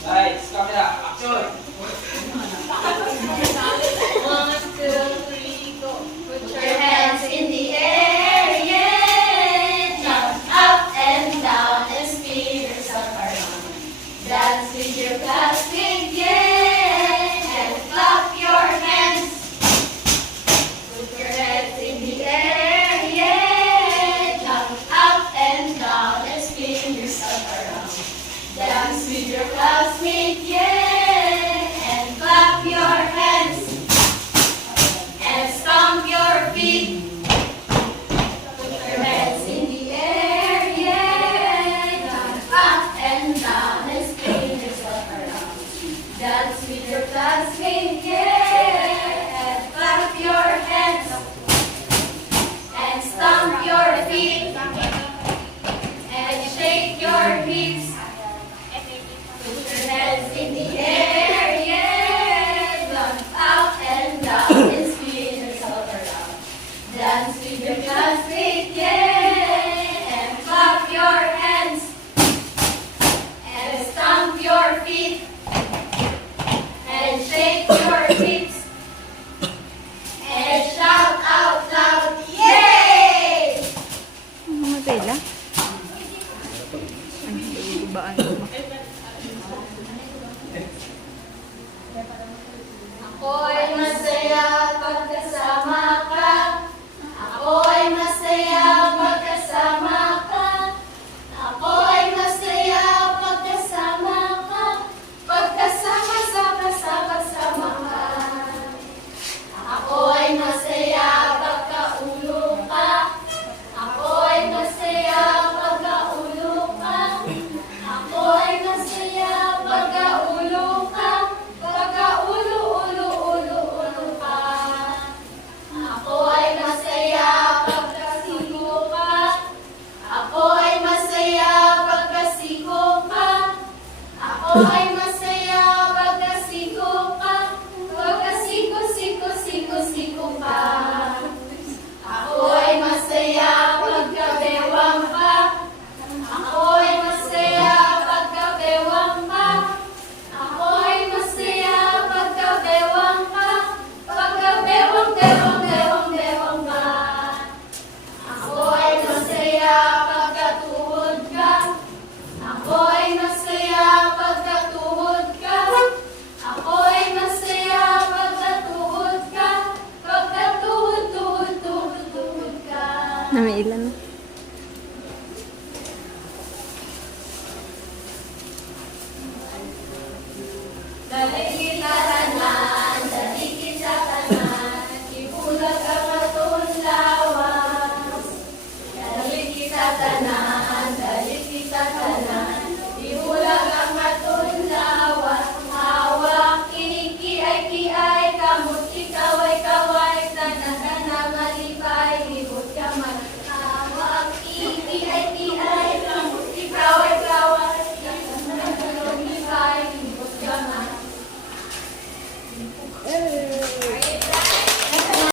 Lights, camera, action! 1, 2, 3, go. Put your hands in the air, yeah. Jump up and down and spin yourself around. Dance with your classmates, yeah. And clap your hands. Put your hands in the air, yeah. Jump up and down and spin yourself around. Dance with your classmates, yeah. And clap your hands. And stomp your feet. Put your hands in the air, yeah. Jump up and down and spin yourself around. Dance with your classmates, yeah. And clap your hands. And stomp your feet. And shake your hips. Put your hands in the air, yeah. Jump up and down and spin yourself around. Dance with your classmates, yeah. And clap your hands. And stomp your feet. And shake your hips. And shout out loud, yay! Mga tela? Ay, ibaan mo. Ako'y masaya pagkasama ka. Ako'y masaya pagkasama ka. Ako'y masaya pagkasama ka. Pagkasama sa kasama ka. Ako'y masaya pagkaulo ka. Ako'y masaya pagkaulo ka. Ako'y masaya pagkaulo ka. Pagkaulo-ulo-ulo-ulo ka. Ako'y masaya pagkasiko ka. Ako'y masaya pagkasiko ka. Ako'y